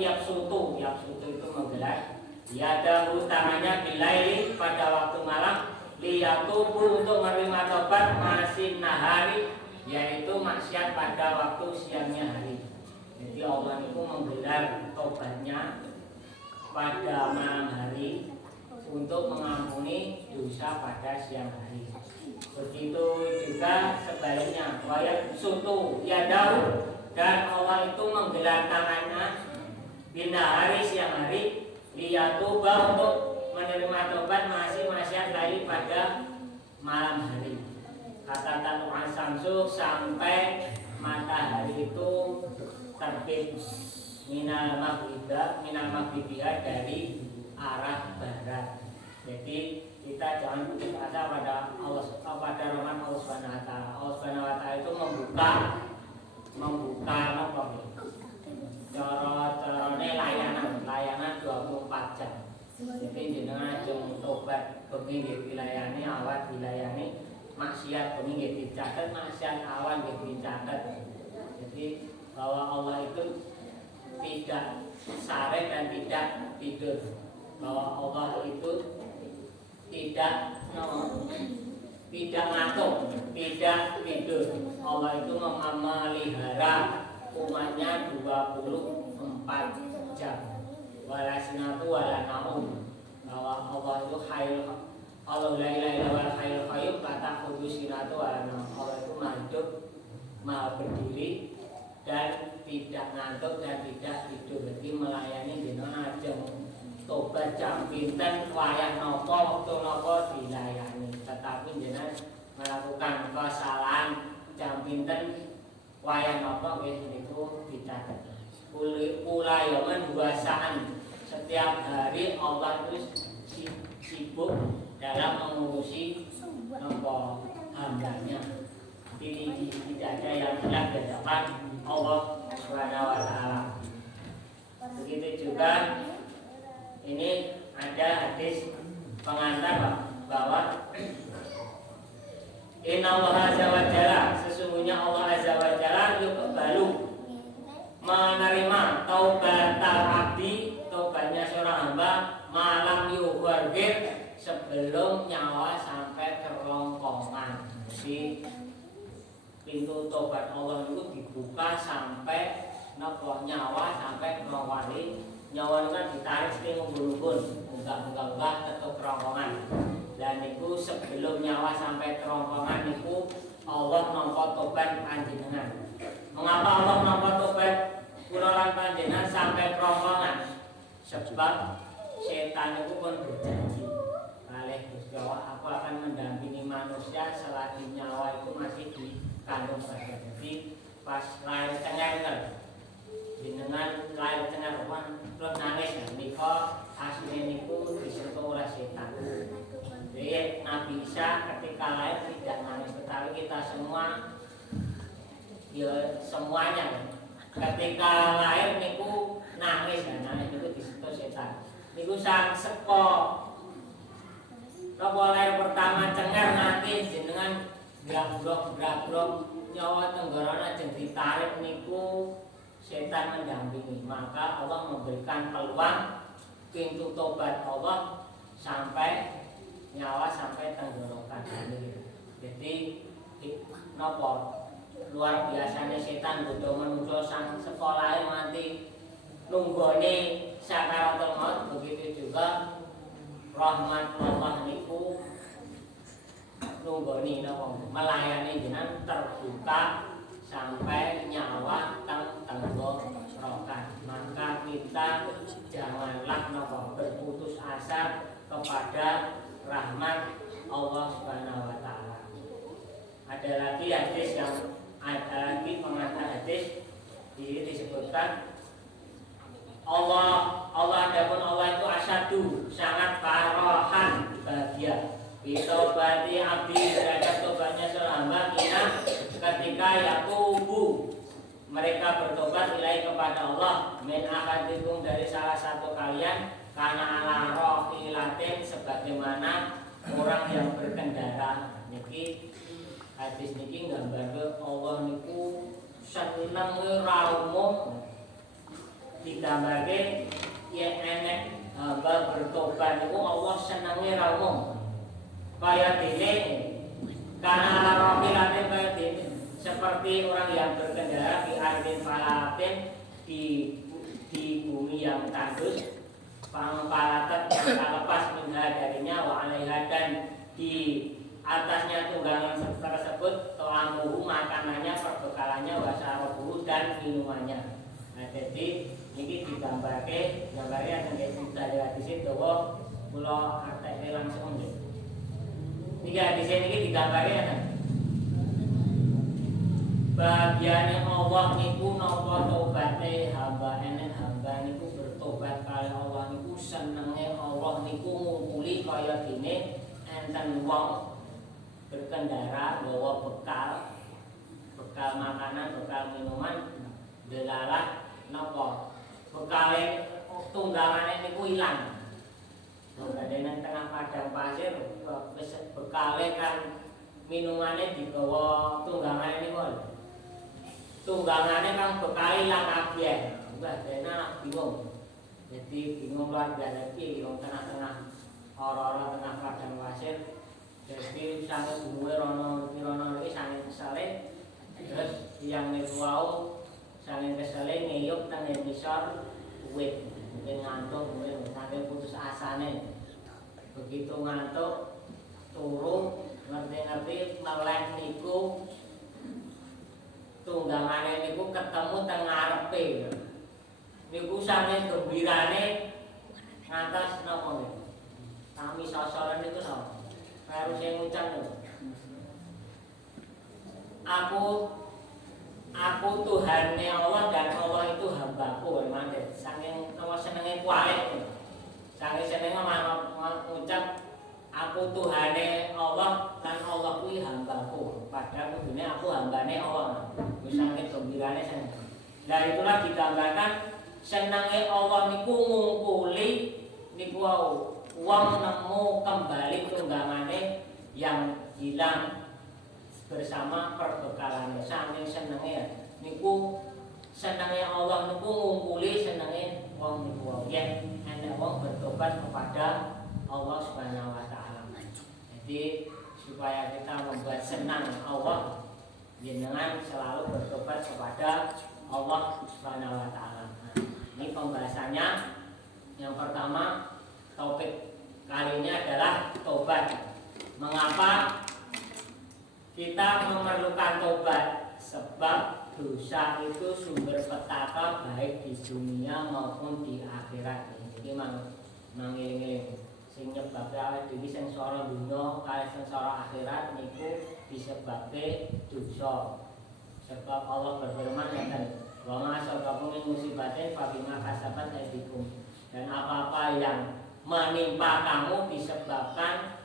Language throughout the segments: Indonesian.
yapsutu itu menggelar. Yadahu tangannya bilaili pada waktu malam, liyatubu untuk menerima tobat masin nahari, yaitu maksiat pada waktu siangnya hari. Jadi Allah itu menggelar tobatnya pada malam hari untuk mengampuni dosa pada siang hari. Begitu juga sebaliknya, wayat sutu yadahu, dan Allah itu menggelar tangannya bina hari siang hari, liyatuba untuk menerima tobat masih maksiat lagi pada malam hari. Kata Tanu'an Samsu sampai matahari itu terbit minal maghribiha dari arah barat. Jadi kita jangan putus asa pada Allah, pada rahmat Allah Subhanahu wa taala. Allah Subhanahu wa taala itu membuka apa? Cara-carane layanan 24 jam. Jadi jenengan aja tobat bengi nggih dilayani, awat dilayani, maksiat bengi nggih dicatet, maksiat awan nggih dicatet. Jadi bahwa Allah itu tidak sare dan tidak tidur. Bahwa Allah itu tidak ngantuk, tidak tidur. Allah itu memelihara umatnya 24 jam. Wala sinatu wala naum. Bahwa Allah itu hayyul, Allah la ilaha illallah hayyul qayyum, kata khusus sinatu wala naum. Allah itu maha hidup, maha berdiri dan tidak ngantuk dan tidak tidur. Jadi melayani dina ajeng tobat jam pinten wayah nopo waktu nopo dilayani. Tetapi jenengan melakukan kesalahan jam pinten wayah nopo wis niku dicatet. Pula yaman buasaan, setiap hari Allah itu sibuk dalam mengurusi nopo hambanya. Tidak ada yang hilang di hadapan Allah Subhanahu wa taala. Begitu juga ini ada hadis pengantar bahwa Inna Allah Azza wa Jalla, sesungguhnya Allah Azza wa Jalla yuqbalu, menerima taubat abdi, taubatnya seorang hamba, malam yuwargir, sebelum nyawa sampai kerongkongan. Jadi pintu taubat Allah itu dibuka sampai nyawa sampai kerongkongan. Nyawa itu kan ditarik sering ngumpul-ngumpul, enggak tetap kerongkongan. Dan itu sebelum nyawa sampai kerongkongan itu Allah nampa tobat panjenengan. Mengapa Allah nampa tobat kula lan panjenengan sampai kerongkongan? Sebab setan itu pun berjanji oleh Gusti Allah, aku akan mendampingi manusia selagi nyawa itu masih di kandung badan. Jadi pas lahir cengar jenengan lahir cengar terus nangis nika asline niku disentuh oleh setan. Jadi Nabi Isa ketika lahir tidak nangis, tetapi kita semua ya semuanya ketika lahir niku nangis, nangis itu disentuh setan. Niku sang seko napa lahir pertama cengar nanti jenengan gabrok nyawa tenggorona jeung ditarik niku setan mendampingi. Maka Allah memberikan peluang pintu tobat Allah sampai nyawa sampai tenggorokan. Jadi nopo luar biasanya setan bodoh menuju sang sekolah nanti nunggone sakaratul maut. Begitu juga rahmat Allah niku nunggoni nopo melayani jenengan terbuka sampai nyawa tenggorokan. Maka kita janganlah nopo berputus asa kepada rahmat Allah Subhanahu wa taala. Ada lagi hadis yang ada lagi pengantar hadis ini disebutkan Allah adapun Allah itu asyadu, sangat parohan bahagia bitobati abdi, terhadap tobatnya seorang hamba ketika yatubu mereka bertobat ilai kepada Allah min ahadikum, dari salah satu kalian, karena ala rohilatin, sebagaimana orang yang berkendara. Niki hadis niki nggambarke Allah niku seneng raumum digambarke yen enek hamba bertobat niku Allah senenge ra umum. Kaya dene karena rohilatin kaya dene seperti orang yang berkendara di ardin falatin di bumi yang tandus, pangpalatat yang tak lepas minha darinya wa alaiha, dan di atasnya tunggangan tersebut to'amuhu makanannya, perbekalannya, wasarobuhu dan minumannya. Nah jadi ini digambarkan gambarnya yang dari hadis itu bahwa pulau artikel langsung deh. Tiga hadis ini digambarkan bagiannya Allah niku napa tobaté hamba enek hamba niku bertobat kali Allah niku senenge Allah niku ngumpuli kaya dene enten wong berkendara bawa bekal makanan, bekal minuman, delalah napa bekale tunggangane niku ilang. Ada nang tengah padang pasir wis bekale kan minumane digawa tunggangane niku. Tunggangane kang bekal ilang kabeh. Mbah dene anak bingung. Jadi bingung keluarga lagi wong tengah-tengah ora-ora tengah padang pasir. Jadi sange bumuhe rono iki sange kesale. Terus tiyang niku wau sange kesale ngeyup teng ngisor wit. Mungkin ngantuk, mungkin sange putus asane. Begitu ngantuk turu ngerti-ngerti meleh niku tunggangane niku ketemu teng ngarepe. Niku sange gembirane ngantos napa niku. Kami sosoran niku napa? Karo sing ngucap niku. Aku Tuhannya Allah dan Allah itu hambaku. Mangke saking napa senenge kualik. Saking senenge ngucap aku Tuhane Allah dan Allah kuwi hambaku. Padahal kudune aku hambane Allah. Misalnya gembirane seneng. Nah itulah digambarkan senenge Allah niku ngumpuli niku wong nemu kembali tunggangane yang hilang bersama perbekalannya. Saking senenge niku senenge Allah niku ngumpuli senenge wong niku yen enek wong bertobat kepada Allah Subhanahu wa taala. Jadi supaya kita membuat senang Allah, jenengan selalu bertobat kepada Allah Subhanahu wa taala. Nah, ini pembahasannya. Yang pertama, topik kali ini adalah tobat. Mengapa kita memerlukan tobat? Sebab dosa itu sumber petaka baik di dunia maupun di akhirat. Jadi mangiling-iling sing nyebabke awake dhewe sing sora dunya kali sing sora akhirat niku disebabke dosa. Sebab Allah berfirman ngeten, "Wa ma asabakum min musibatin fa bima kasabat aydikum." Dan apa-apa yang menimpa kamu disebabkan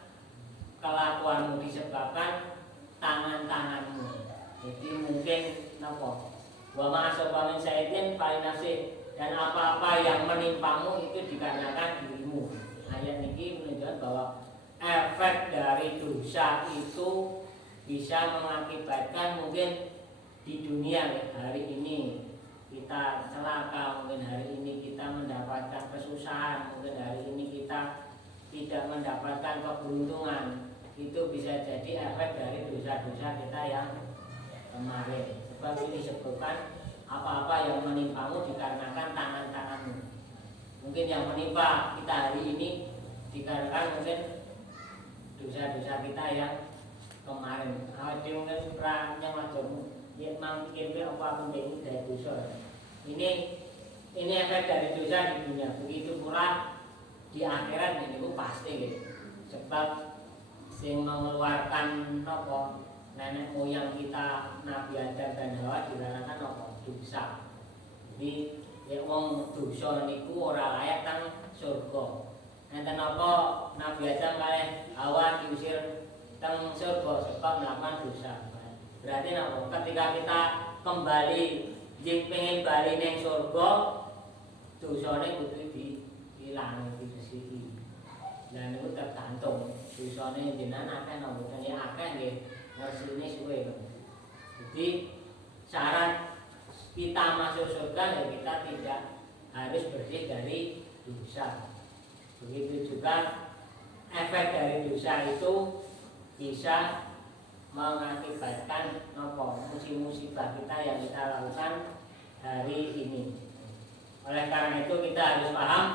kelakuanmu, disebabkan tangan-tanganmu. Jadi mungkin napa? Wa ma asabakum min sayyi'atin fa nafsi, dan apa-apa yang menimpamu itu dikarenakan dirimu. Ayat ini menunjukkan bahwa efek dari dosa itu bisa mengakibatkan mungkin di dunia hari ini kita celaka, mungkin hari ini kita mendapatkan kesusahan, mungkin hari ini kita tidak mendapatkan keberuntungan. Itu bisa jadi efek dari dosa-dosa kita yang kemarin. Sebab ini disebutkan apa-apa yang menimpamu dikarenakan tangan-tanganmu. Mungkin yang menimpa kita hari ini dikarenakan mungkin dosa-dosa kita yang kemarin. Awak dhewe mungkin ora nyamajomu, yen mangkene apa aku ndek dari dosa. Ini efek dari dosa di dunia. Begitu pula di akhirat niku pasti. Sebab sing mengeluarkan napa nenek moyang kita Nabi Adam dan Hawa dikarenakan napa? Dosa. Jadi ya wong dosa niku ora layak teng surga. Enten apa Nabi Adam kalih Hawa diusir teng surga sebab melakukan dosa. Berarti napa? Ketika kita kembali jeng pengen bali ning surga, dosane kudu diilangi, dibersihke. Lah niku tergantung dosane jenengan akeh napa boten ya akeh nggih ngersine suwe. Jadi syarat kita masuk surga ya kita tidak harus bersih dari dosa. Begitu juga efek dari dosa itu bisa mengakibatkan musibah kita yang kita lakukan hari ini. Oleh karena itu kita harus paham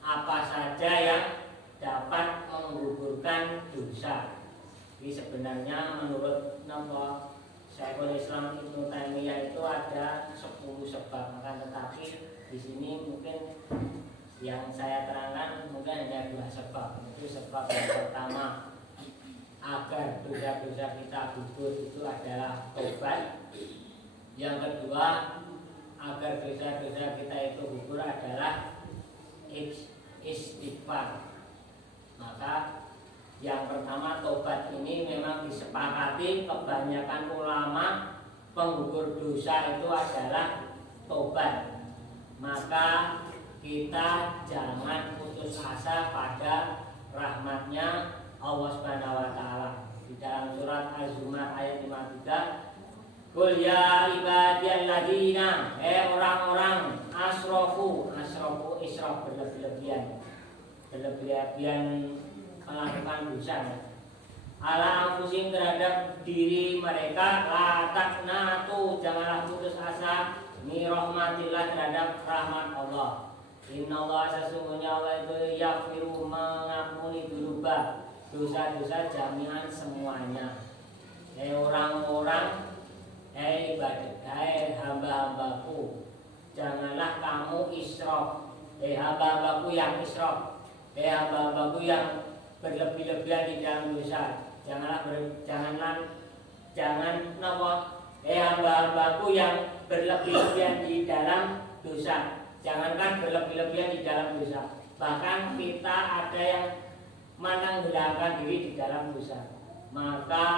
apa saja yang dapat menggugurkan dosa. Jadi sebenarnya menurut Syekhul Islam Ibnu Taimiyah itu ada 10 sebab, akan tetapi di sini mungkin yang saya terangkan mungkin hanya 2 sebab. Itu sebab yang pertama, agar dosa-dosa kita gugur itu adalah tobat. Yang kedua, agar dosa-dosa kita itu gugur adalah istighfar. Maka yang pertama, tobat ini memang disepakati kebanyakan ulama penggugur dosa itu adalah tobat. Maka kita jangan putus asa pada rahmatnya Allah Subhanahu wa taala. Di dalam surat Az-Zumar ayat 53, Qul ya ibadiyalladzina, orang-orang asrafu israf berlebihan melakukan dosa. Ala anfusim terhadap diri mereka, la taqnatu, janganlah putus asa min rahmatillah terhadap rahmat Allah. Innallaha sesungguhnya Allah itu yaghfiru mengampuni dzunuba, dosa-dosa jami'an semuanya. Orang-orang ibadah, hamba-hambaku, janganlah kamu israf. Hamba-hambaku yang israf, hamba-hambaku yang berlebih-lebihan di dalam dosa. Hamba-hambaku yang berlebih-lebihan di dalam dosa. Jangankan berlebih-lebihan di dalam dosa, bahkan kita ada yang menenggelamkan diri di dalam dosa. Maka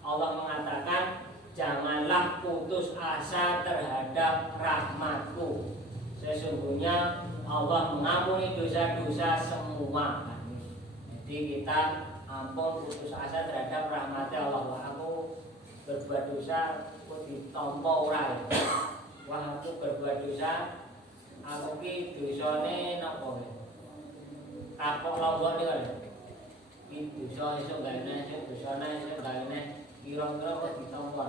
Allah mengatakan, janganlah putus asa terhadap rahmatku. Sesungguhnya Allah mengampuni dosa-dosa semua. Jadi kita ampun putus asa terhadap rahmatnya Allah. Aku berbuat dosa, aku ditompo ora. Wah, aku berbuat dosa, aku ki dosane napa? Kapok lombok niku. Ki dosa esuk galene, dosane esuk galene, kira-kira kok ditompo.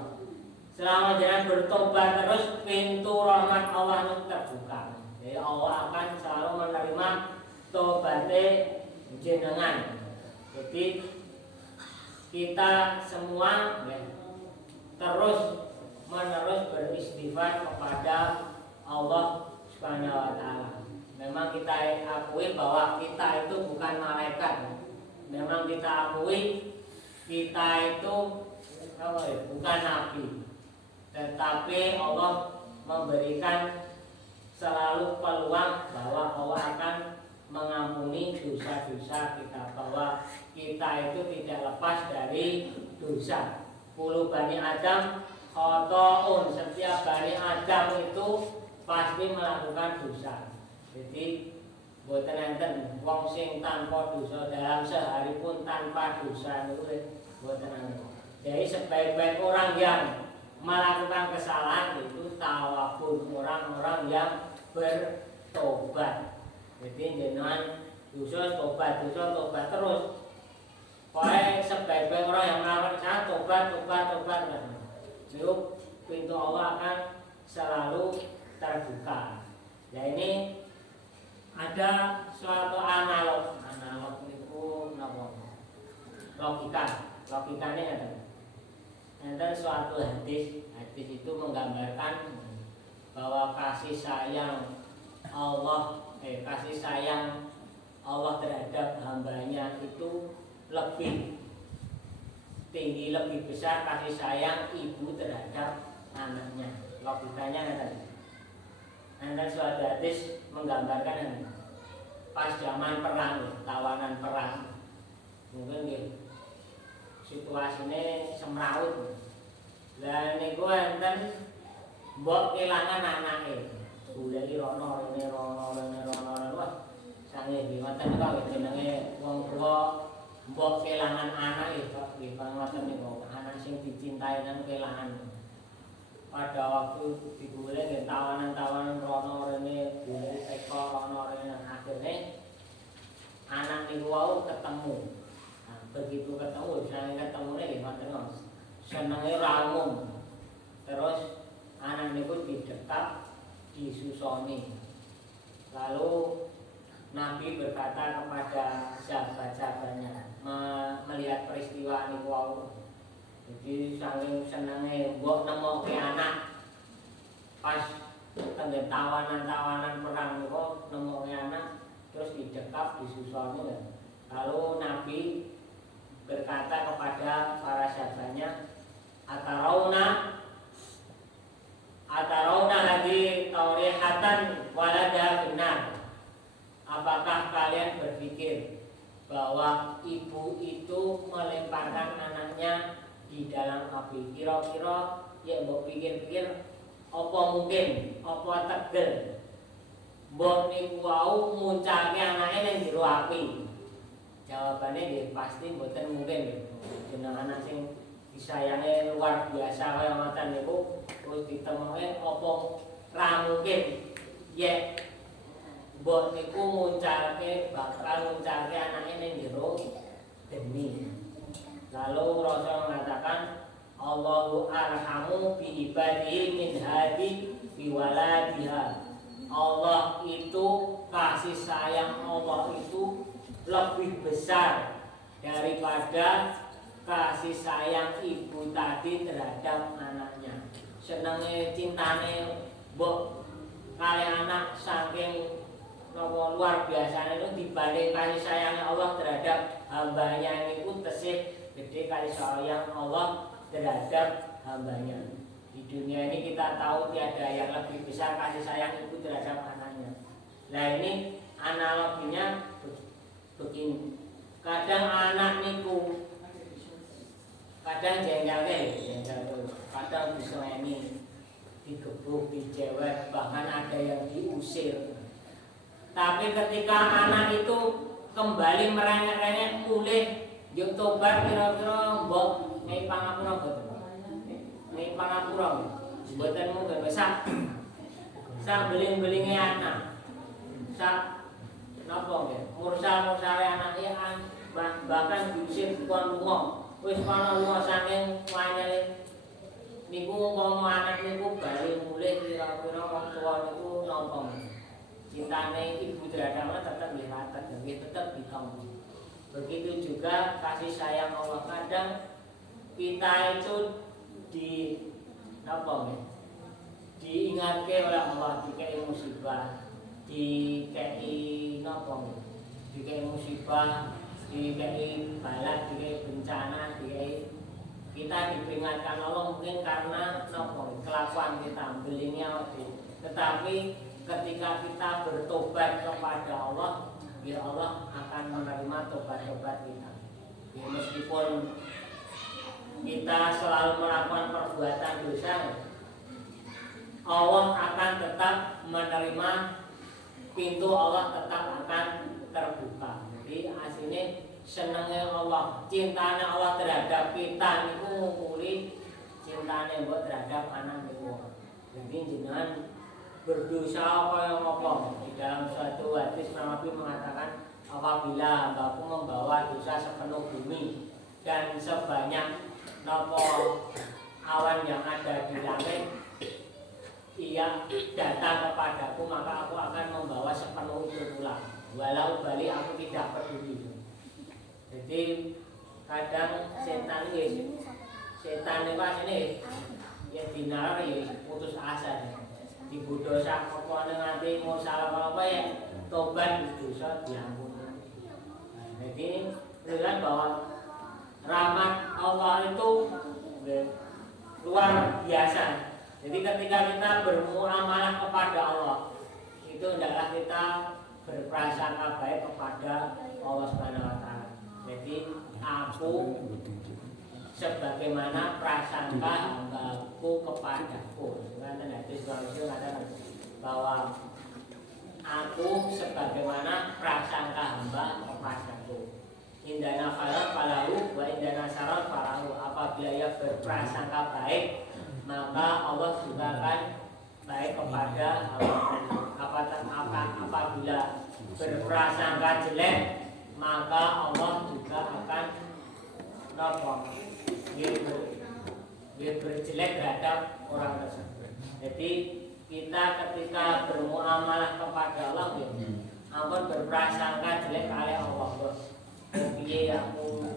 Selama jangan bertobat terus, pintu rahmat Allah itu terbuka. Jadi Allah akan selalu menerima tobatnya jenengan. Jadi kita semua terus menerus beristighfar kepada Allah Subhanahu wa taala. Memang kita akui bahwa kita itu bukan malaikat. Memang kita akui kita itu bukan nabi. Tetapi Allah memberikan selalu peluang bahwa Allah akan mengampuni dosa-dosa kita, bahwa kita itu tidak lepas dari dosa. Kullu bani Adam khotoun, setiap bani Adam itu pasti melakukan dosa. Jadi boten enten wong sing tanpa dosa dalam sehari pun tanpa dosa niku boten enten. Jadi sebaik-baik orang yang melakukan kesalahan itu tawabun, orang-orang yang bertobat. Jadi jenengan dosa tobat terus. Pokoknya sebaik-baik orang yang melakukan kesalahan tobat. Itu pintu Allah akan selalu terbuka. Ya ini ada suatu analog itu logikanya ada. Ada suatu hadis itu menggambarkan bahwa kasih sayang Allah terhadap hambanya itu lebih tinggi, lebih besar kasih sayang ibu terhadap anaknya. Logikanya ada. Ada suatu hadis menggambarkan pas zaman perang, tawanan perang, mungkin gitu, situasinya semrawut. Dan niku enten mbok kelangan anake. Buleki rono wah sange dimaten kok jenenge wong tuwa mbok kelangan anake kok nggih pangaten niku anak sing dicintai nang kelangan. pada waktu diguleng tawanan-tawanan rono rene guleng teko rono rene akhirnya anak niku wau ketemu. Nah, begitu ketemu ketemunya gimana senenge ramum. Terus anak niku didekap disusoni. Lalu Nabi berkata kepada sahabat-sahabatnya melihat peristiwa niku wau. Jadi saking senenge mbok nemokke anak pas tenggen tawanan-tawanan perang niku nemokke anak terus didekap disusoni. Lalu Nabi berkata kepada para sahabatnya, Atarauna hadi taurihatan walada benar. Apakah kalian berpikir bahwa ibu itu melemparkan anaknya di dalam api? Kira-kira ya mbok pikir-pikir apa mungkin, apa tegel mbok niku wau muncake anake ning jero api? Jawabannya nggih pasti mboten mungkin. Jeneng anak sing disayangi luar biasa kaya ngoten niku terus ditemoke apa ra mungkin ya mbok niku bakal muncake anake ning jero geni. Lalu Rasul mengatakan Allahu arhamu bi ibadihi min hadi bi waladiha. Allah itu kasih sayang Allah itu lebih besar daripada kasih sayang ibu tadi terhadap anaknya. Senenge cintane mbok kali anak saking luar biasa itu dibanding kasih sayang Allah terhadap hambanya itu tesih gede kasih sayang Allah terhadap hambanya. Di dunia ini kita tahu tiada yang lebih besar kasih sayang ibu terhadap anaknya. Nah ini analoginya begini. Kadang anak niku kadang jengkel, kadang diseleni, digebuk, dijewet, bahkan ada yang diusir. Tapi ketika anak itu kembali merengek-rengek pulih, yuk tobat kira-kira mbok nek pangapura boten. Nek pangapura mboten mungkin sak beling-belinge anak. Sak napa nggih? Mursal-mursale anak bahkan diusir bukan lunga. Wis ana lunga saking wanyane niku umpama anak niku bali mulih kira-kira wong tuwa niku napa? Cintane ibu terhadap anak tetap diratat dan tetap ditampu. Begitu juga kasih sayang Allah. Kadang kita itu diingatkan oleh Allah, dikei musibah, dikei musibah, dikei balak, dikei bencana, kita diperingatkan Allah mungkin karena kelakuan kita belingnya. Tetapi ketika kita bertobat kepada Allah, ya Allah akan menerima tobat-tobat kita. Ya, meskipun kita selalu melakukan perbuatan dosa, Allah akan tetap menerima, pintu Allah tetap akan terbuka. Jadi aslinya senangnya Allah, cintanya Allah terhadap kita niku ngukuri cintanya Allah terhadap anak niku. Jadi jenengan berdosa apa yang apa? Di dalam suatu hadis Nabi mengatakan apabila hambaku membawa dosa sepenuh bumi dan sebanyak awan yang ada di langit, ia datang kepadaku, maka aku akan membawa sepenuh itu pulang. Walau balik aku tidak peduli. Jadi kadang setan itu aslinya ya dinar ya putus asa. Dibudo sak apa nanti mau salah apa ya tobat dosa diampuni. Nah, jadi lihat bahwa rahmat Allah itu luar biasa. Jadi ketika kita bermuamalah kepada Allah, itu hendaklah kita berprasangka baik kepada Allah Subhanahu wa taala. Jadi aku sebagaimana prasangka hambaku kepadaku. Karena hadis Rasul mengatakan bahwa aku sebagaimana prasangka hamba kepadaku. Indana falah falahu wa indana sarar falahu. Apabila ia berprasangka baik maka Allah juga akan baik kepada apabila berprasangka jelek, maka Allah juga akan berjelek terhadap orang tersebut. Jadi kita ketika bermuamalah kepada Allah, ampun berprasangka jelek kali Allah. Piye aku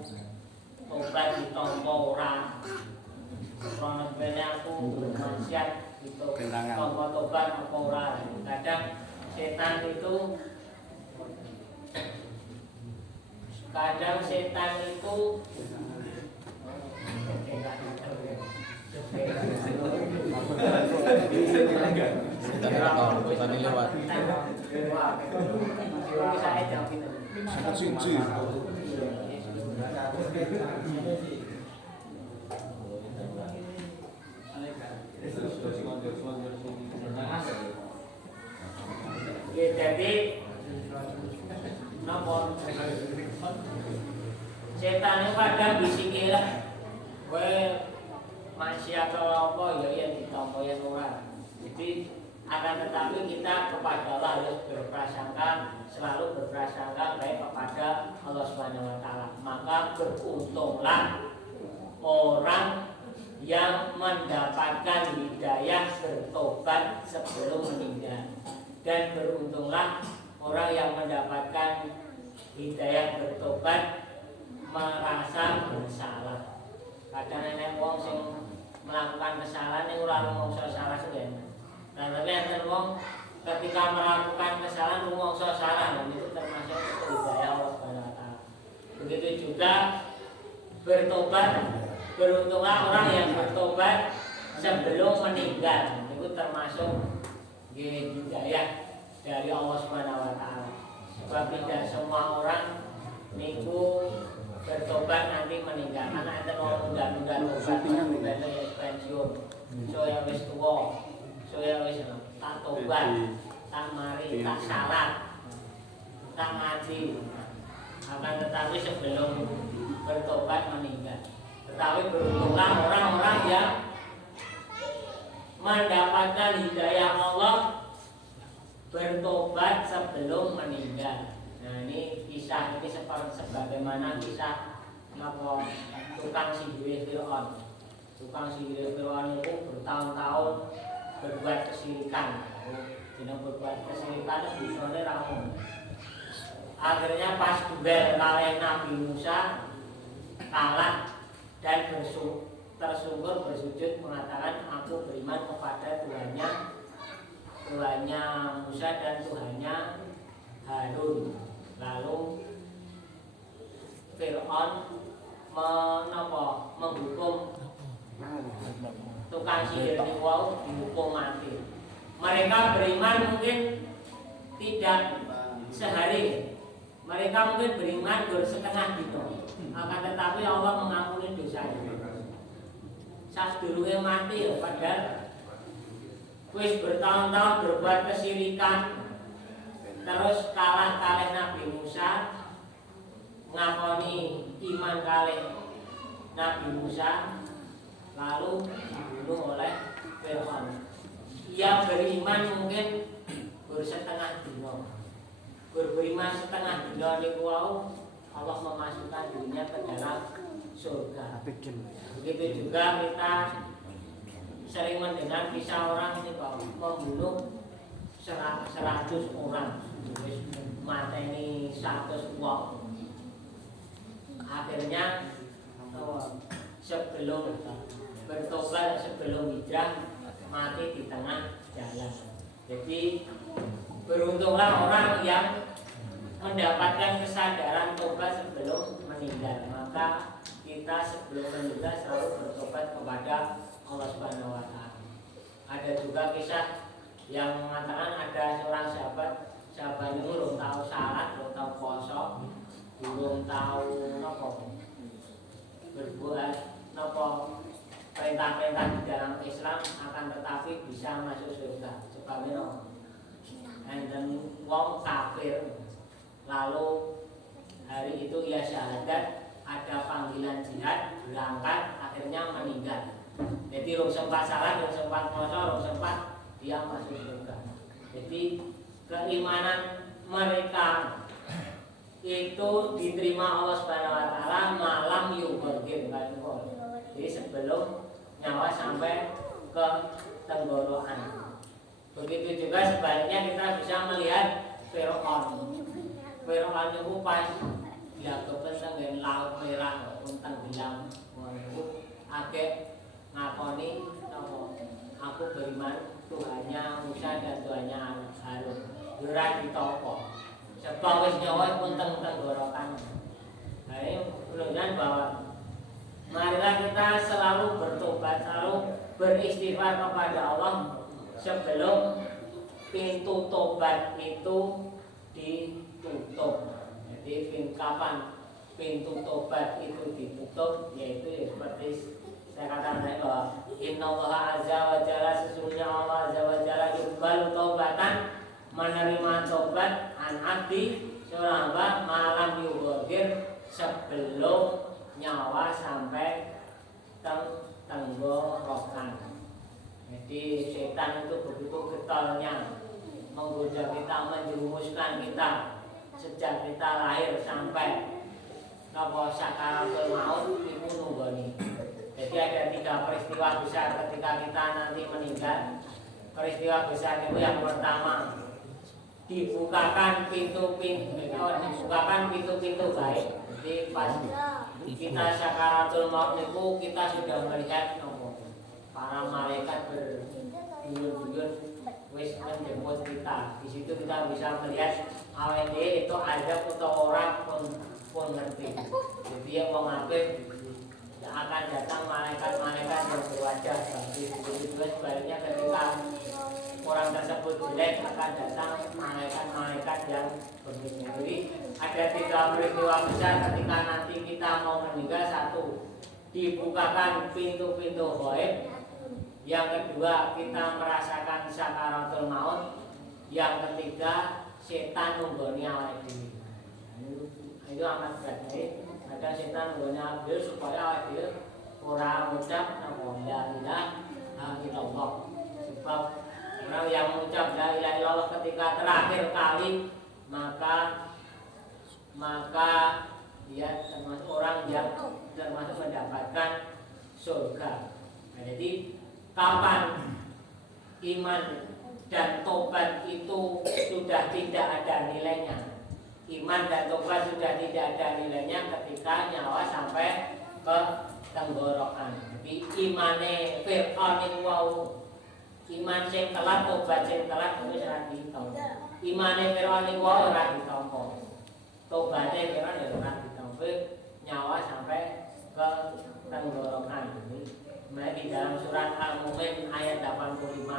tobat ditampa ora, krono bene aku bermaksiat ditampa tobat apa ora. Kadang setan itu jadi napa setan itu kadang bisiki lah kowe maksiat apa ya ditampa yen ora. Jadi akan tetapi kita kepada Allah harus berprasangka, selalu berprasangka baik kepada Allah Subhanahu wa taala. Maka beruntunglah orang yang mendapatkan hidayah bertobat sebelum meninggal, dan beruntunglah orang yang mendapatkan hidayah bertobat merasa bersalah. Kadang nenek wong sing melakukan kesalahan yang ora rumangsa salah sudah. Nah, tapi enten wong ketika melakukan kesalahan rumangsa salah, dan itu termasuk hidayah Allah Subhanahu wa taala. Begitu juga bertobat, beruntunglah orang yang bertobat sebelum meninggal. Itu termasuk hidayah dari Allah Subhanahu wa taala. Sebab tidak semua orang niku bertobat nanti meninggal. Karena enten wong muda-muda tobat pensiun. So ya wis tuwa. So ya wis tak tobat, tak mari, tak salat, tak ngaji. Akan tetapi sebelum bertobat meninggal. Tetapi beruntunglah orang-orang yang mendapatkan hidayah Allah bertobat sebelum meninggal. Nah, ini kisah ini sebagaimana kisah tukang sihir Fir'aun. Tukang sihir Fir'aun itu bertahun-tahun berbuat kesirikan. Dina berbuat kesirikan busane rampung. Akhirnya pas duel kalih Nabi Musa kalah dan tersungkur bersujud mengatakan aku beriman kepada Tuhannya Musa dan Tuhannya Harun. Lalu Fir'aun menghukum tukang sihir itu dihukum mati. Mereka beriman mungkin tidak sehari, mereka mungkin beriman setengah dino. Akan tetapi Allah mengampuni dosanya. Sadurunge mati ya, padahal wis bertahun-tahun berbuat kesirikan, terus kalah kalih Nabi Musa, ngakoni iman kalih Nabi Musa, lalu dibunuh oleh Fir'aun. Yang beriman mungkin bersetengah dino, beriman setengah dino niku wau Allah memasukkan dirinya ke dalam surga. Begitu juga kita sering mendengar kisah orang ini membunuh 100 orang, mateni 100 wong. Akhirnya sebelum bertobat, sebelum hijrah, mati di tengah jalan. Jadi beruntunglah orang yang mendapatkan kesadaran tobat sebelum meninggal. Maka kita sebelum meninggal selalu bertobat kepada Allah Subhanahu wa taala. Ada juga kisah yang mengatakan ada seorang sahabat itu belum tahu salat, belum tahu puasa, belum tahu berbuat perintah-perintah di dalam Islam, akan tetapi bisa masuk surga. Sebabnya enten wong kafir, lalu hari itu ia syahadat, ada panggilan jihad, berangkat, akhirnya meninggal. Jadi rong sempat salat, rong sempat maca, rong sempat dia masuk surga. Jadi keimanan mereka itu diterima Allah Subhanahu wa taala malam yughir kalkol. Jadi sebelum nyawa sampai ke tenggorokan. Begitu juga sebaliknya kita bisa melihat Fir'aun. Fir'aun itu pas dia kepenting dengan laut merah maupun tenggelam. Itu agak ngakoni aku beriman Tuhannya Musa dan Tuhannya Harun. Ora ditopok. Sebab wis nyawa pun tenggorokan. Nah, ini menunjukkan bahwa marilah kita selalu bertobat, selalu beristighfar kepada Allah sebelum pintu tobat itu ditutup. Jadi kapan pintu tobat itu ditutup, yaitu seperti saya katakan tadi bahwa Innallaha azza wa jalla, sesungguhnya Allah azza wa jalla yuqbalu taubatan, menerima tobat an abdi seorang hamba malam yughir sebelum nyawa sampai tenggorokan. Jadi setan itu begitu getolnya menggoda kita, menjerumuskan kita sejak kita lahir sampai sakaratul maut itu nunggoni. Jadi ada 3 peristiwa besar ketika kita nanti meninggal. Peristiwa besar itu yang pertama, dibukakan pintu-pintu baik. Jadi pas kita sakaratul maut itu kita sudah melihat para malaikat berduyun-duyun wis menjemput kita. Di situ kita bisa melihat awet itu ada atau orang pun ngerti. Jadi yang mau ngapit akan datang malaikat-malaikat yang berwajah bagus. Begitu juga sebaliknya ketika orang tersebut jelek akan datang malaikat-malaikat yang berbeda. Jadi ada 3 peristiwa besar ketika nanti kita mau meninggal. 1, dibukakan pintu-pintu ghaib. Yang kedua, kita merasakan sakaratul maut. Yang ketiga, setan nunggoni awake dhewe. Itu amat berat. Ada setan nunggoni awake dhewe supaya awake dhewe ora ngucap la ilaha illallah. Sebab orang yang mengucap la ilaha illallah ketika terakhir kali maka dia termasuk orang yang termasuk mendapatkan surga. Nah, jadi kapan iman dan tobat itu sudah tidak ada nilainya? Iman dan tobat sudah tidak ada nilainya ketika nyawa sampai ke tenggorokan. Jadi imane Fir'aun itu wau, iman sing telat, tobat sing telat itu ora ditampa. Imane Fir'aun itu wau ora ditampa. Tobatnya Fir'aun ora ditampa, nyawa sampai ke tenggorokan. Di dalam surat Al-Mu'min ayat 85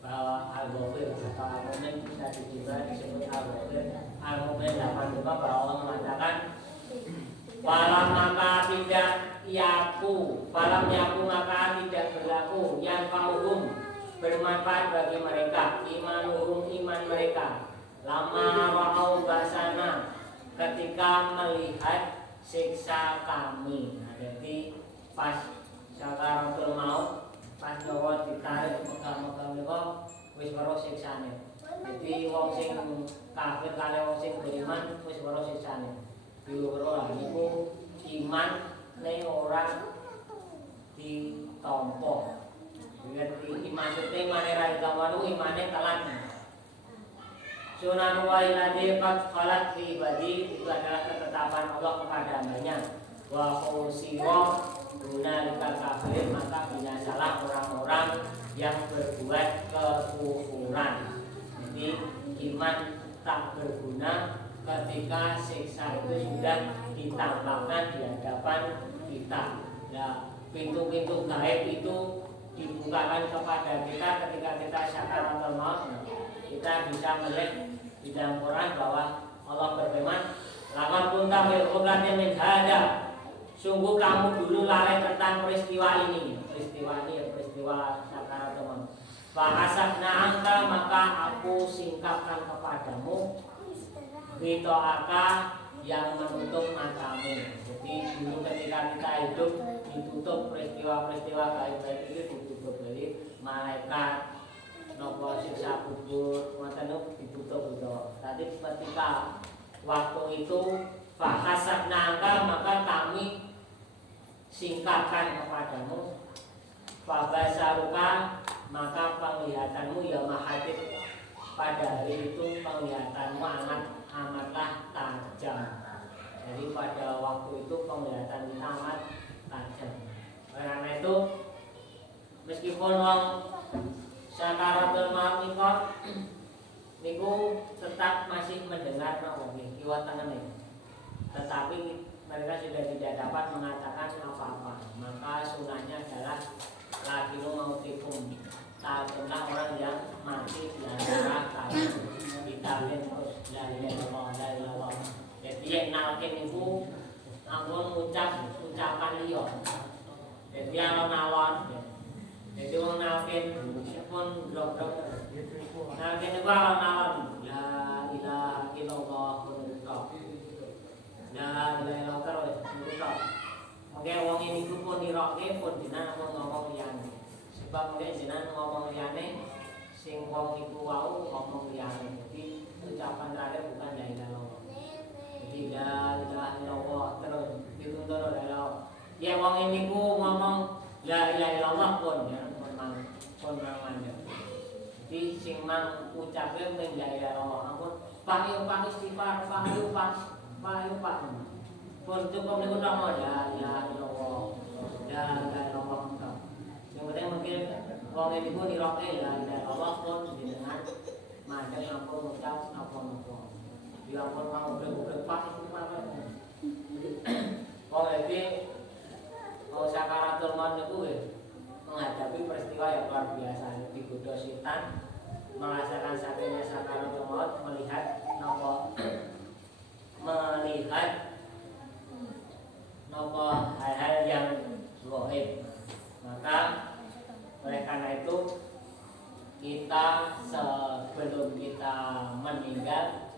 bahwa Al-Ghafir atau Al-Mu'min bisa juga disebut Al-Ghafir. Al-Mu'min 85 bahwa Allah mengatakan falam maka tidak yaku, falam yaku maka tidak berlaku yang fauhum bermanfaat bagi mereka, imanuhum iman mereka, lama wa'au basana ketika melihat siksa kami. Nah, jadi pas sakaratul maut, pas nyawa ditarik Mekah niku wis weruh siksane. Jadi wong sing kafir kali wong sing beriman wis weruh siksane. Diweruh niku iman ne ora ditampa. Jadi maksudnya imane ra ditampa imane telat. Sunan wa iladi qad khalat fi ibadi, itu adalah ketetapan Allah kepada hambanya. Wa usira Dunalika kafir, maka binasalah orang-orang yang berbuat kekufuran. Jadi iman tak berguna ketika siksa itu sudah ditampakkan di hadapan kita. Nah, pintu-pintu gaib itu dibukakan kepada kita ketika kita sakaratul maut. Kita bisa melihat di dalam Quran bahwa Allah berfirman, "Laqad kunta fi ghaflatin min hadza." Sungguh kamu dulu lalai tentang peristiwa ini. Peristiwa sakaratul maut. Fahasabna angka, maka aku singkapkan kepadamu bitoaka yang menutup matamu. Jadi dulu ketika kita hidup ditutup peristiwa-peristiwa gaib-gaib itu ditutup, jadi malaikat nopo siksa kubur ngoten ditutup gitu. Tadi ketika waktu itu fakasat nangka maka kami singkatkan kepadamu, fabasaruka maka penglihatanmu ya mahadid pada hari itu penglihatanmu amatlah tajam. Jadi pada waktu itu penglihatan kita amat tajam. Karena itu meskipun wong sakaratul maut niku tetap masih mendengar napa kiwa tengene. Tetapi mereka sudah tidak dapat mengatakan apa-apa. Maka sunahnya adalah lakilu mautikum. Tahulah orang yang mati di antara kalian. Ditalin terus la ilaha illallah. Jadi yang nalkin itu ampun ucapan liya. Jadi alon-alon. Jadi wong nalkin pun grog-grog. Nalkin itu alon-alon. La ilaha illallah. La ilaha illallah. Oke, wong ini pun dirokke pun dina ngomong liyane. Sebab mungkin jenengan ngomong liyane sing wong iku wau ngomong liyane. Jadi ucapan terakhir bukan la ilaha illallah. Jadi la ilaha illallah terus ditutur Allah. Ya wong ini ku ngomong la ilaha illallah pun ya pun mandek. Jadi sing mang ucape men la ilaha illallah ampun pak istighfar pak pun cukup niku namo la ilaha illallah. La ilaha illallah. Kemudian mungkin wong ini pun diroke la ilaha illallah pun dengan mandek ampun ucap apa-apa. Ya ampun mau udah pak istighfar. Wong iki mau sakaratul maut niku menghadapi peristiwa yang luar biasa, digoda setan, merasakan sakitnya sakaratul maut, melihat hal-hal yang gaib. Maka oleh karena itu kita sebelum kita meninggal,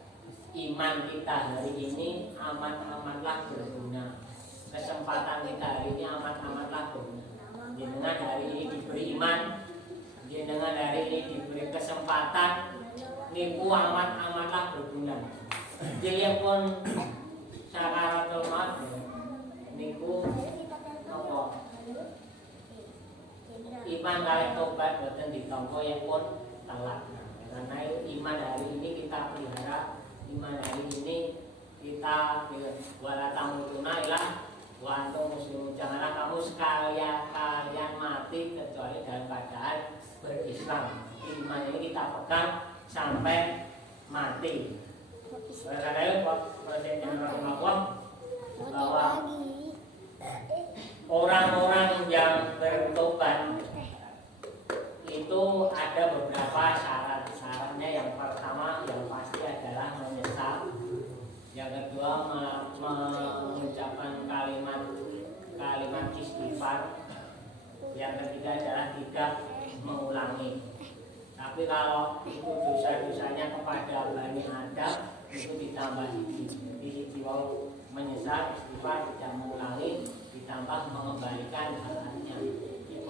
iman kita hari ini amat-amatlah berguna. Kesempatan kita hari ini amat-amatlah berguna. Jenengan hari ini diberi iman, jenengan hari ini diberi kesempatan, niku amat-amatlah berguna. Jadi pun sakaratul maut niku apa? Iman kali tobat boten ditampa yang pun telat. Karena iman hari ini kita pelihara, iman hari ini kita wala tamutuna ila wa antum muslimun. Janganlah kamu kalian mati kecuali dalam keadaan berislam. Iman ini kita pegang sampai mati. Karena itu Presiden Rahimahullah bahwa orang-orang yang bertobat itu ada beberapa syarat-syaratnya. Yang pertama yang pasti adalah menyesal. Yang kedua mengucapkan kalimat istighfar. Yang ketiga adalah tidak mengulangi. Tapi kalau itu dosa-dosanya kepada Bani Adam itu ditambah di wong menyesal, istighfar, tidak mengulangi, ditambah mengembalikan hal-halnya.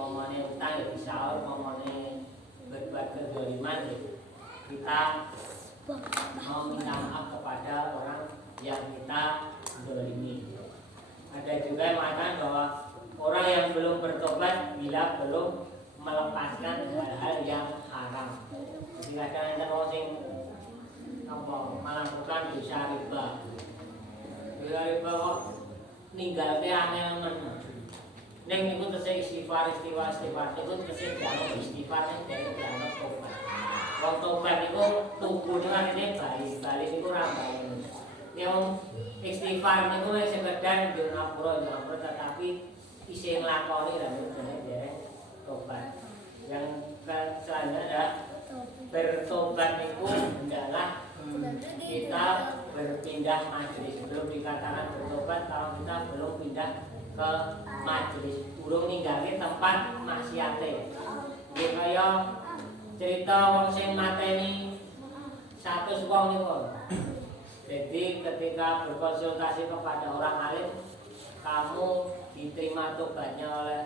Pemone utang ya disaur, pemone berbuat kezaliman ya kita meminta maaf kepada orang yang kita zalimi. Ada juga yang mengatakan bahwa orang yang belum bertobat bila belum melepaskan hal-hal yang haram. Jadi kadang-kadang orang yang melakukan dosa riba. Riba kok ninggalke angel men. Ning niku tesih istighfar itu tesih jangan istighfar ning dari jangan tobat. Wong tobat niku tubuhne arene bali niku ora bae. Yang istighfar niku wis sekedar yo ngapura tetapi isih nglakoni lha dereng tobat. Yang selanjutnya adalah bertobat niku adalah kita berpindah majelis. Belum dikatakan bertobat kalau kita belum pindah ke majelis, urung ninggalin tempat maksiate. Nggih kaya cerita wong sing mateni 100 wong niku. Jadi ketika berkonsultasi kepada orang alim, kamu diterima tobatnya oleh,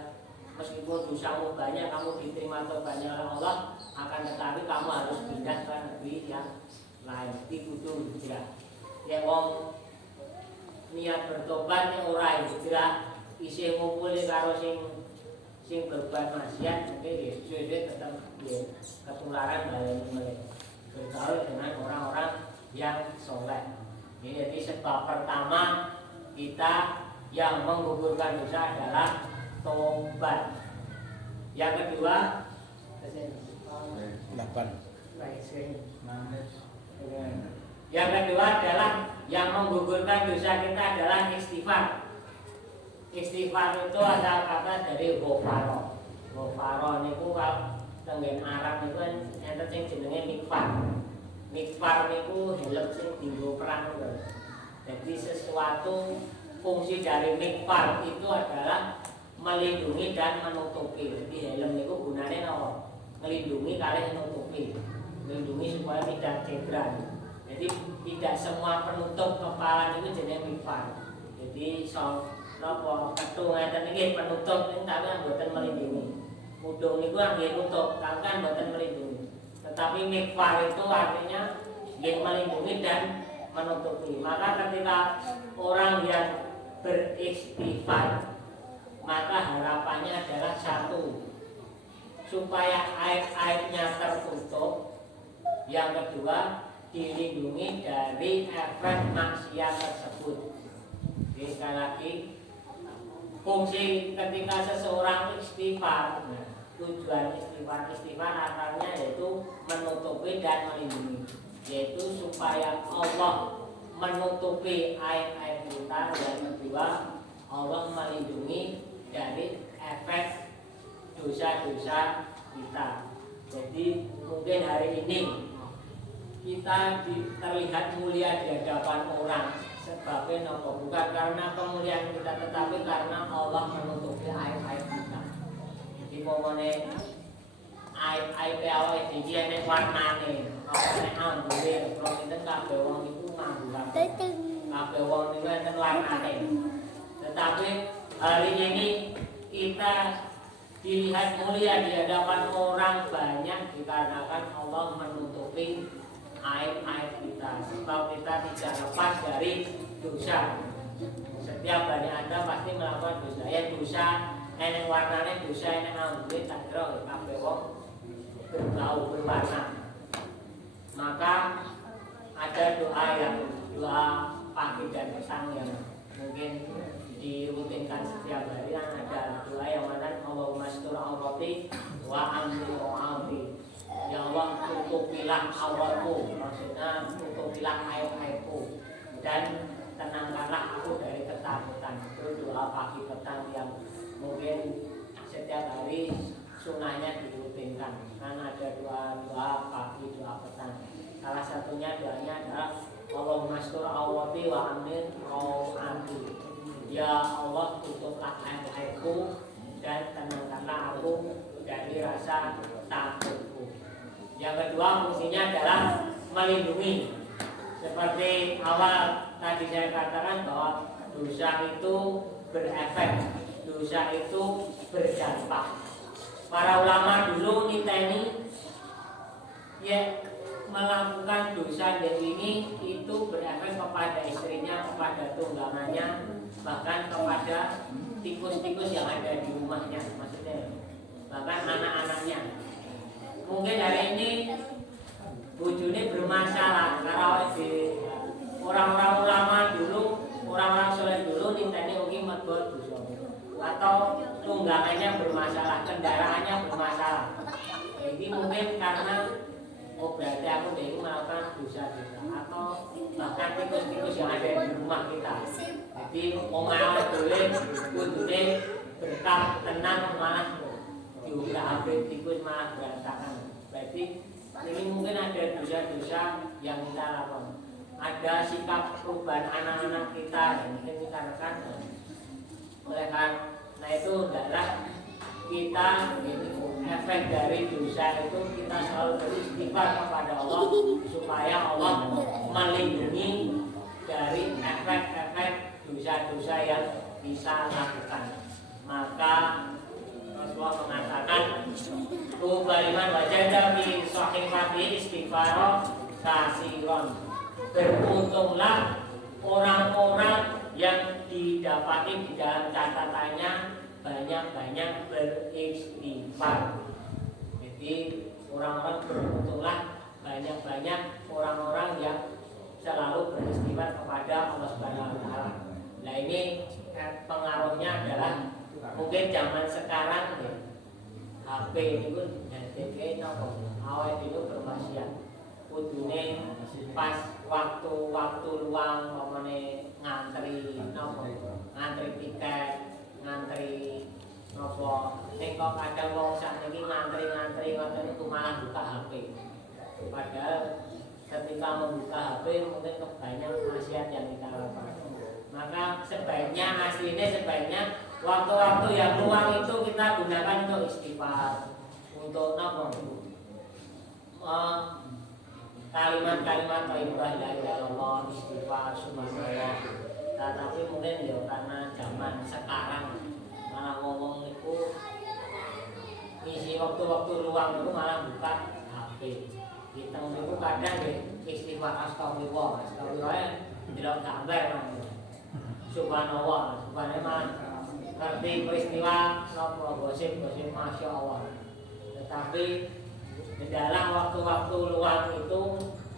meskipun dosamu banyak, kamu diterima tobatnya oleh Allah, akan tetapi kamu harus pindah ke negeri yang lain. Itu kudu hijrah. Ya wong niat bertobat yang ora hijrah, isih ngumpul karo sing berbuat maksiat, mungkin ya suwe-suwe tetap ketularan balik bergaul dengan orang-orang yang soleh. Jadi sebab pertama kita yang menggugurkan dosa adalah tobat. Yang kedua, yang kedua adalah yang menggugurkan dosa kita adalah istighfar. Istighfar itu asal kata dari ghafaro. Ghafaro niku kalau tenggen Arab niku enten sing jenenge mikfar. Mikfar niku helm sing dienggo perang lho. Jadi sesuatu fungsi dari mikfar itu adalah melindungi dan menutupi. Jadi helm niku gunanya apa? Melindungi kalian menutupi. Melindungi supaya tidak cedera. Jadi tidak semua penutup kepala itu jenis mikfar. Jadi napa ketung ngeten iki penutup ning tapi mboten melindungi. Udung niku nggih nutup, kan mboten melindungi. Tetapi mikfar itu artinya nggih melindungi dan menutupi. Maka ketika orang yang beristighfar, maka harapannya adalah satu, supaya aib-aibnya tertutup. Yang kedua, dilindungi dari efek maksiat tersebut. Jadi sekali lagi, fungsi ketika seseorang istighfar, tujuan istighfar artinya yaitu menutupi dan melindungi, yaitu supaya Allah menutupi aib-aib kita. Yang kedua, Allah melindungi dari efek dosa-dosa kita. Jadi mungkin hari ini kita terlihat mulia di hadapan orang, sebabnya nopo bukan karena kemuliaan kita, tetapi karena Allah menutupi aib-aib kita. Jadi pokoknya aib-aib awake dhewe nek warnane, nek ambune, kalau kita kabeh wong iku nganggur. Kabeh wong niku enten warnane. Tetapi hari ini kita dilihat mulia di hadapan orang banyak dikarenakan Allah menutupi aib-aib kita, sebab kita tidak lepas dari dosa. Setiap Bani Adam pasti melakukan dosa. Ya dosa, eneng warnanya dosa, eneng ambune tak kira kabeh wong berbau berwarna. Maka ada doa pagi dan petang yang mungkin dirutinkan setiap hari. Ada doa yang mana Allahumma astur aurati wa amri aurati. Ya Allah, tutupilah auratku, maksudnya tutupilah aib-aibku dan tenangkanlah aku dari ketakutan. Itu doa pagi petang yang mungkin setiap hari sunnahnya dirutinkan. Kan ada doa pagi, doa petang. Salah satunya doanya adalah Allahumma astur aurati wa amri aurati. Ya Allah, tutuplah aib-aibku dan tenangkanlah aku dari rasa takutku. Yang kedua, fungsinya adalah melindungi. Seperti awal tadi saya katakan bahwa dosa itu berefek, dosa itu berdampak. Para ulama dulu niteni ya melakukan dosa ini itu berefek kepada istrinya, kepada tunggangannya, bahkan kepada tikus-tikus yang ada di rumahnya, maksudnya bahkan anak-anaknya. Mungkin hari ini bojone bermasalah karena di orang-orang ulama dulu, orang-orang soleh dulu ninteni ugi mergo dosa, atau tunggangannya bermasalah, kendaraannya bermasalah. Jadi mungkin karena berarti aku dari melakukan dosa-dosa, atau bahkan tikus-tikus yang ada di rumah kita. Jadi omah boleh kudune berkah tenang malah diubah abrit tikus malah berantakan. Berarti ini mungkin ada dosa-dosa yang kita lakukan. Ada sikap perubahan anak-anak kita yang mungkin kita rekan. Oleh karena itu adalah kita ini efek dari dosa itu kita selalu beristighfar kepada Allah supaya Allah melindungi dari efek-efek dosa-dosa yang bisa lakukan. Maka Rasulullah mengatakan kubaliman wajada fi sahifati istighfar kasiron. Beruntunglah orang-orang yang didapati di dalam catatannya banyak-banyak beristighfar. Jadi orang-orang beruntunglah banyak-banyak orang-orang yang selalu beristighfar kepada Allah Subhanahu wa taala. Nah, ini pengaruhnya adalah mungkin zaman sekarang ya, HP itu jadi nopo awal itu bermaksiat. Kudune pas waktu luang pamane ngantri nopo, ngantri tiket, ngantri nopo. Nek kok kadang wong sakniki ngantri ngoten niku malah buka HP. Padahal ketika membuka HP mungkin kebanyak maksiat yang kita lakukan. Maka sebaiknya waktu-waktu yang luang itu kita gunakan untuk istighfar, untuk nopo, kalimat-kalimat thayyibah la ilaha illallah, istighfar, subhanallah. Tapi mungkin ya karena zaman sekarang malah ngomong itu ngisi waktu-waktu luang itu malah buka HP. Kita itu kadang ya istighfar astagfirullah tidak gambar subhanallah, subhanallah ngerti peristiwa nopo gosip masya Allah. Tetapi di dalam waktu-waktu luang itu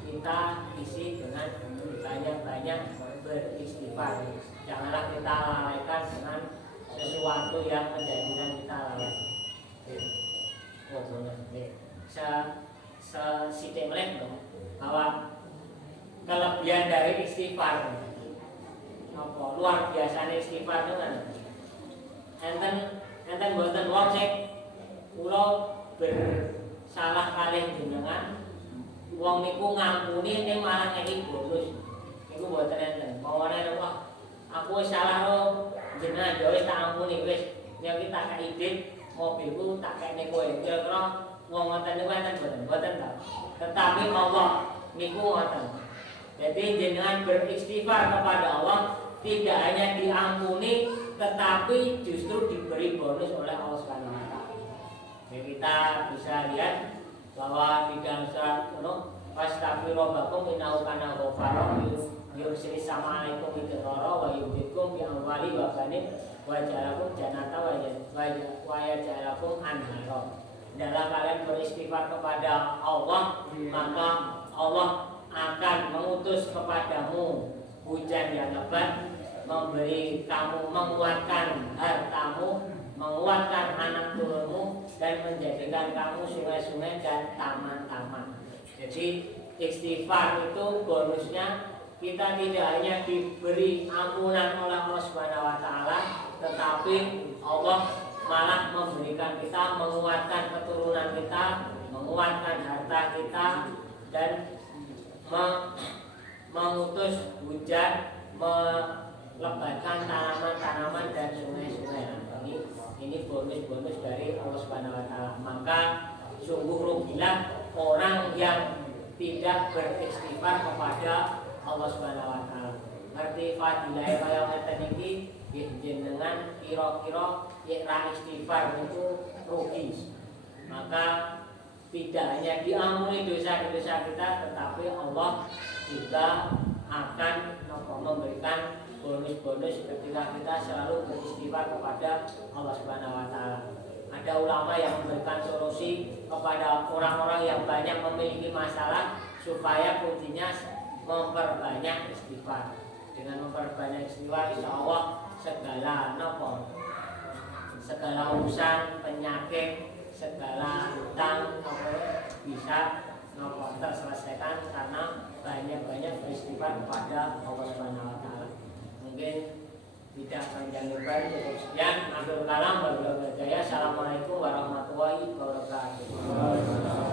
kita isi dengan banyak-banyak beristighfar. Janganlah kita lalaikan dengan sesuatu yang menjadikan kita lalai. Sesitik melek dong bahwa kelebihan dari istighfar apa luar biasa istighfar dengan enten boten wong sing kula bersalah kalih jenengan wong niku ngampuni ning malah ngeki bonus niku boten enten pawone wah aku wis salah ro jenengan yo wis tak ampuni wis yen kita kaidit mobilku tak kene kowe kira-kira wong ngoten niku enten boten ta. Tetapi Allah niku ngoten. Jadi jenengan beristighfar kepada Allah tidak hanya diampuni tetapi justru diberi bonus oleh Allah Subhanahu wa taala. Jadi kita bisa lihat bahwa di dalam surat Nuh wastaghfirullakum innahu kana ghafara yursilis sama alaikum bidarra wa yumdikum bi amwali wa banin wa ja'alakum jannata wa yaj'alakum anhara. Dalam kalian beristighfar kepada Allah, maka Allah akan mengutus kepadamu hujan yang lebat, memberi kamu, menguatkan hartamu, menguatkan anak turunmu, dan menjadikan kamu sungai-sungai dan taman-taman. Jadi istighfar itu bonusnya kita tidak hanya diberi ampunan oleh Allah Subhanahu wa taala, tetapi Allah malah memberikan kita, menguatkan keturunan kita, menguatkan harta kita, dan mengutus hujan, melebatkan tanaman-tanaman dan sungai-sungai. Ini bonus-bonus dari Allah Subhanahu wa taala. Maka sungguh rugilah orang yang tidak beristighfar kepada Allah Subhanahu wa taala. Ngerti fadilah kaya ngeten iki jenengan kira-kira ikra istighfar itu rugi. Maka tidak hanya diampuni dosa-dosa kita, tetapi Allah juga akan memberikan bonus-bonus ketika kita selalu beristighfar kepada Allah Subhanahu wa taala. Ada ulama yang memberikan solusi kepada orang-orang yang banyak memiliki masalah supaya kuncinya memperbanyak istighfar. Dengan memperbanyak istighfar, insya Allah segala urusan, penyakit, segala hutang bisa terselesaikan karena banyak-banyak beristighfar kepada Allah Subhanahu wa taala. Mungkin tidak panjang lebar, cukup sekian. Akhirul kalam, wabillahi taufiq. Assalamualaikum warahmatullahi wabarakatuh.